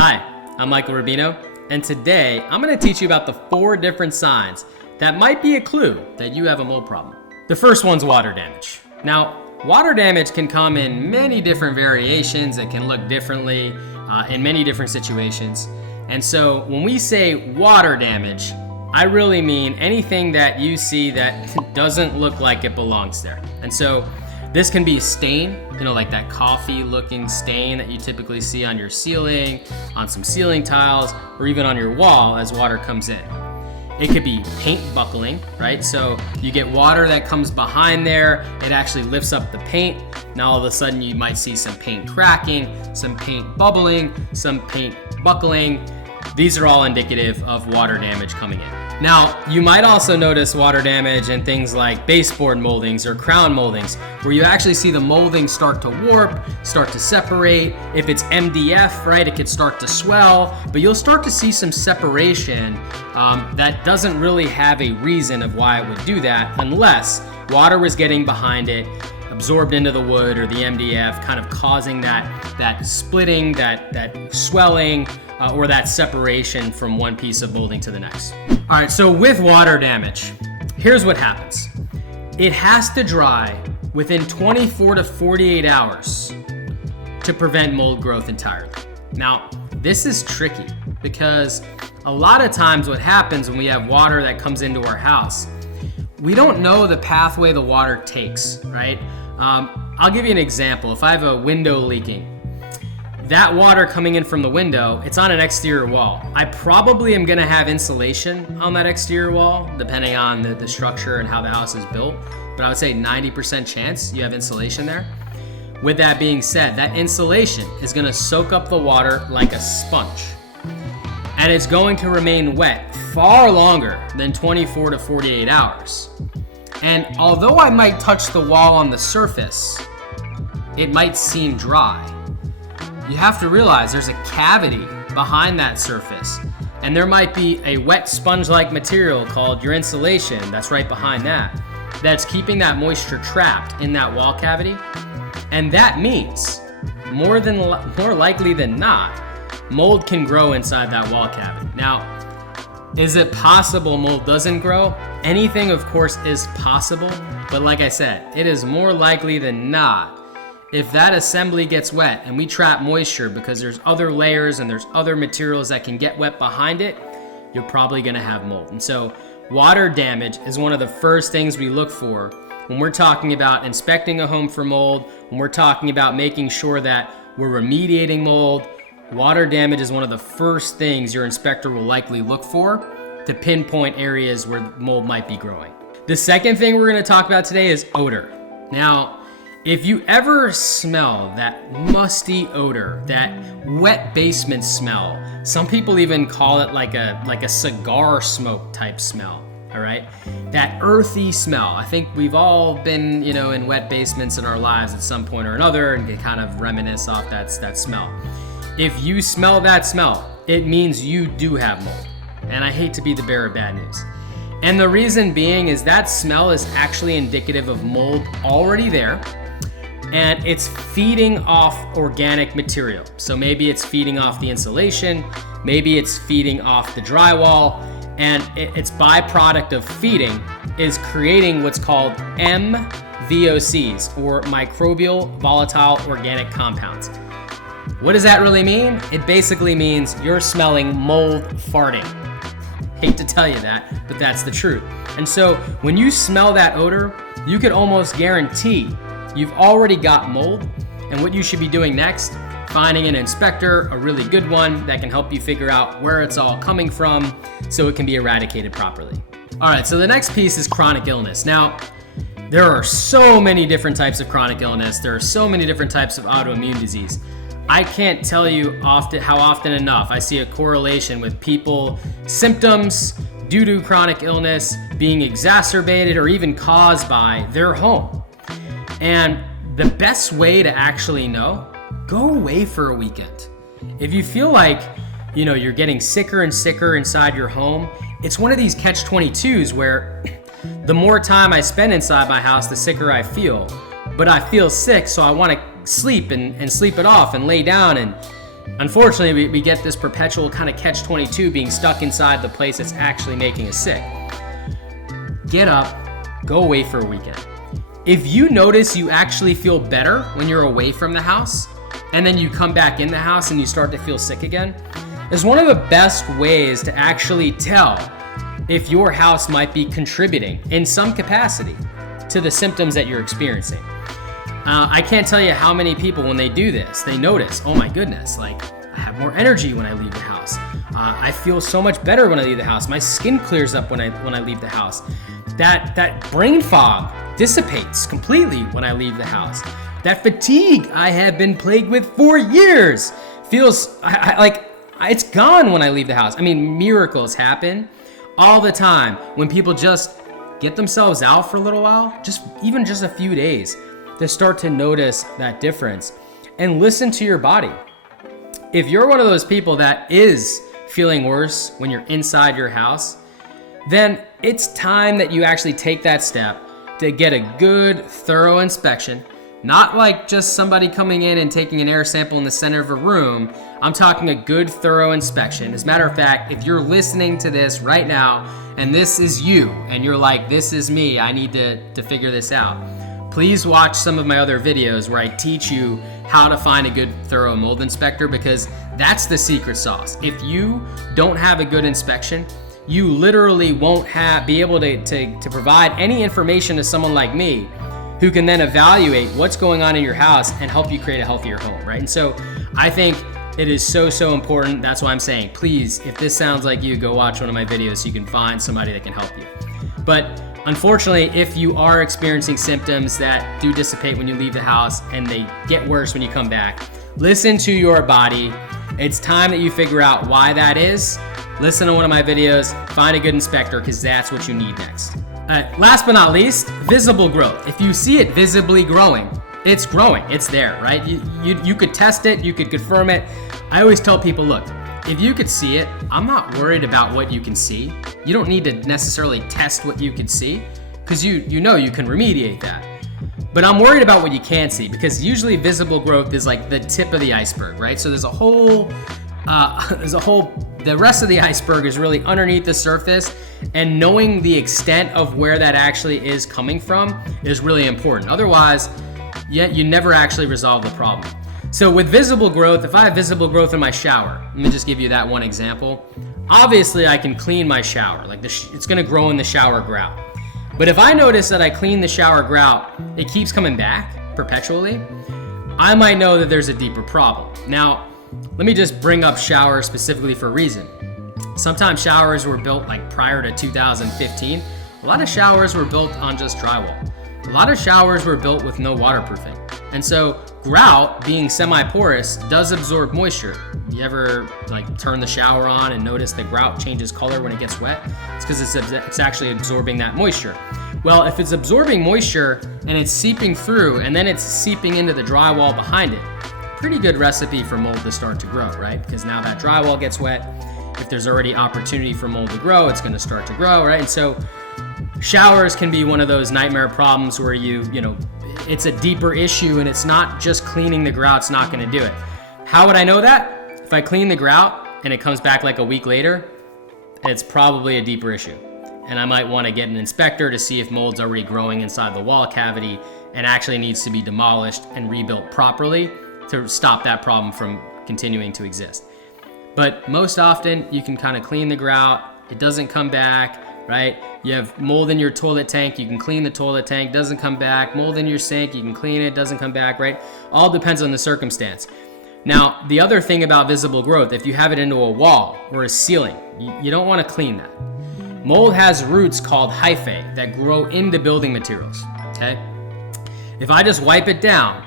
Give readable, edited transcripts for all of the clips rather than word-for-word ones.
Hi, I'm Michael Rubino, and today I'm going to teach you about the 4 different signs that might be a clue that you have a mold problem. The first one's water damage. Now, water damage can come in many different variations. It can look differently in many different situations. And so when we say water damage, I really mean anything that you see that doesn't look like it belongs there. And so this can be a stain, like that coffee looking stain that you typically see on your ceiling, on some ceiling tiles, or even on your wall as water comes in. It could be paint buckling, right? So you get water that comes behind there, it actually lifts up the paint. Now all of a sudden you might see some paint cracking, some paint bubbling, some paint buckling. These are all indicative of water damage coming in. Now, you might also notice water damage in things like baseboard moldings or crown moldings, where you actually see the molding start to warp, start to separate. If it's MDF, right, it could start to swell, but you'll start to see some separation that doesn't really have a reason of why it would do that, unless water was getting behind it, absorbed into the wood or the MDF, kind of causing that splitting, that swelling, or that separation from one piece of molding to the next. All right, so with water damage, here's what happens. It has to dry within 24 to 48 hours to prevent mold growth entirely. Now, this is tricky because a lot of times what happens when we have water that comes into our house, we don't know the pathway the water takes, right? I'll give you an example. If I have a window leaking, that water coming in from the window, it's on an exterior wall. I probably am gonna have insulation on that exterior wall, depending on the structure and how the house is built. But I would say 90% chance you have insulation there. With that being said, that insulation is gonna soak up the water like a sponge. And it's going to remain wet far longer than 24 to 48 hours. And although I might touch the wall on the surface, it might seem dry. You have to realize there's a cavity behind that surface, and there might be a wet sponge-like material called your insulation that's right behind that's keeping that moisture trapped in that wall cavity. And that means more likely than not, mold can grow inside that wall cavity. Now, is it possible mold doesn't grow? Anything, of course, is possible, but like I said, it is more likely than not. If that assembly gets wet and we trap moisture because there's other layers and there's other materials that can get wet behind it, you're probably gonna have mold. And so water damage is one of the first things we look for when we're talking about inspecting a home for mold, when we're talking about making sure that we're remediating mold. Water damage is one of the first things your inspector will likely look for to pinpoint areas where mold might be growing. The second thing we're gonna talk about today is odor. Now, if you ever smell that musty odor, that wet basement smell, some people even call it like a cigar smoke type smell, all right? That earthy smell. I think we've all been, in wet basements in our lives at some point or another and can kind of reminisce off that smell. If you smell that smell, it means you do have mold. And I hate to be the bearer of bad news. And the reason being is that smell is actually indicative of mold already there, and it's feeding off organic material. So maybe it's feeding off the insulation, maybe it's feeding off the drywall, and its byproduct of feeding is creating what's called MVOCs, or microbial volatile organic compounds. What does that really mean? It basically means you're smelling mold farting. Hate to tell you that, but that's the truth. And so when you smell that odor, you could almost guarantee you've already got mold, and what you should be doing next, finding an inspector, a really good one that can help you figure out where it's all coming from so it can be eradicated properly. All right, so the next piece is chronic illness. Now, there are so many different types of chronic illness. There are so many different types of autoimmune disease. I can't tell you how often enough I see a correlation with people symptoms due to chronic illness being exacerbated or even caused by their home. And the best way to actually know, go away for a weekend. If you feel like, you're getting sicker and sicker inside your home, it's one of these catch-22s where the more time I spend inside my house, the sicker I feel. But I feel sick, so I want to sleep and sleep it off and lay down and unfortunately, we get this perpetual kind of catch-22 being stuck inside the place that's actually making us sick. Get up, go away for a weekend. If you notice you actually feel better when you're away from the house, and then you come back in the house and you start to feel sick again, is one of the best ways to actually tell if your house might be contributing in some capacity to the symptoms that you're experiencing. I can't tell you how many people, when they do this, they notice, oh my goodness, like I have more energy when I leave the house. I feel so much better when I leave the house. My skin clears up when I leave the house. That brain fog dissipates completely when I leave the house. That fatigue I have been plagued with for years feels like it's gone when I leave the house. I mean, miracles happen all the time when people just get themselves out for a little while, even just a few days, to start to notice that difference and listen to your body. If you're one of those people that is feeling worse when you're inside your house, then it's time that you actually take that step to get a good, thorough inspection. Not like just somebody coming in and taking an air sample in the center of a room. I'm talking a good, thorough inspection. As a matter of fact, if you're listening to this right now and this is you and you're like, this is me, I need to figure this out, please watch some of my other videos where I teach you how to find a good, thorough mold inspector, because that's the secret sauce. If you don't have a good inspection, you literally won't be able to provide any information to someone like me, who can then evaluate what's going on in your house and help you create a healthier home, right? And so I think it is so important. That's why I'm saying, please, if this sounds like you, go watch one of my videos so you can find somebody that can help you. But unfortunately, if you are experiencing symptoms that do dissipate when you leave the house and they get worse when you come back, listen to your body. It's time that you figure out why that is. Listen to one of my videos, find a good inspector, because that's what you need next. Last but not least, visible growth. If you see it visibly growing, it's growing, it's there, right? You could test it, you could confirm it. I always tell people, look, if you could see it, I'm not worried about what you can see. You don't need to necessarily test what you can see, because you know you can remediate that. But I'm worried about what you can't see, because usually visible growth is like the tip of the iceberg, right? So the rest of the iceberg is really underneath the surface, and knowing the extent of where that actually is coming from is really important. Otherwise, you never actually resolve the problem. So with visible growth, if I have visible growth in my shower, let me just give you that one example. Obviously, I can clean my shower. Like it's gonna grow in the shower grout. But if I notice that I clean the shower grout, it keeps coming back perpetually, I might know that there's a deeper problem. Now, let me just bring up showers specifically for a reason. Sometimes showers were built like prior to 2015. A lot of showers were built on just drywall. A lot of showers were built with no waterproofing. And so grout, being semi-porous, does absorb moisture. You ever like turn the shower on and notice the grout changes color when it gets wet? It's because it's actually absorbing that moisture. Well, if it's absorbing moisture and it's seeping through and then it's seeping into the drywall behind it, pretty good recipe for mold to start to grow, right? Because now that drywall gets wet, if there's already opportunity for mold to grow, it's gonna start to grow, right? And so showers can be one of those nightmare problems where you know, it's a deeper issue and it's not just cleaning the grout's not gonna do it. How would I know that? If I clean the grout and it comes back like a week later, it's probably a deeper issue. And I might wanna get an inspector to see if mold's already growing inside the wall cavity and actually needs to be demolished and rebuilt properly to stop that problem from continuing to exist. But most often you can kind of clean the grout, it doesn't come back, right? You have mold in your toilet tank, you can clean the toilet tank, doesn't come back. Mold in your sink, you can clean it, doesn't come back, right? All depends on the circumstance. Now, the other thing about visible growth, if you have it into a wall or a ceiling, you don't want to clean that. Mold has roots called hyphae that grow into building materials, okay? If I just wipe it down,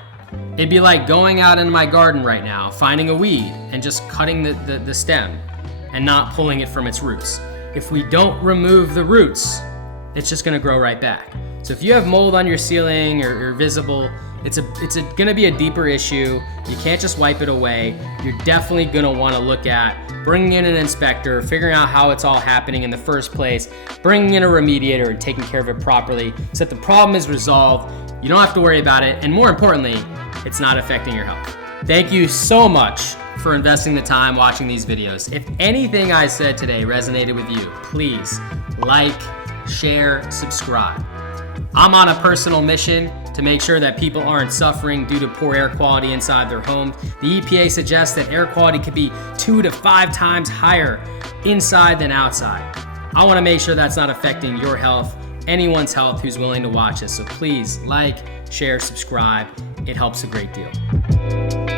it'd be like going out into my garden right now, finding a weed and just cutting the stem and not pulling it from its roots. If we don't remove the roots, it's just gonna grow right back. So if you have mold on your ceiling or visible, it's gonna be a deeper issue. You can't just wipe it away. You're definitely gonna wanna look at bringing in an inspector, figuring out how it's all happening in the first place, bringing in a remediator and taking care of it properly so that the problem is resolved. You don't have to worry about it, and more importantly, it's not affecting your health. Thank you so much for investing the time watching these videos. If anything I said today resonated with you, please like, share, subscribe. I'm on a personal mission to make sure that people aren't suffering due to poor air quality inside their home. The EPA suggests that air quality could be 2 to 5 times higher inside than outside. I want to make sure that's not affecting your health, anyone's health who's willing to watch this. So please like, share, subscribe. It helps a great deal.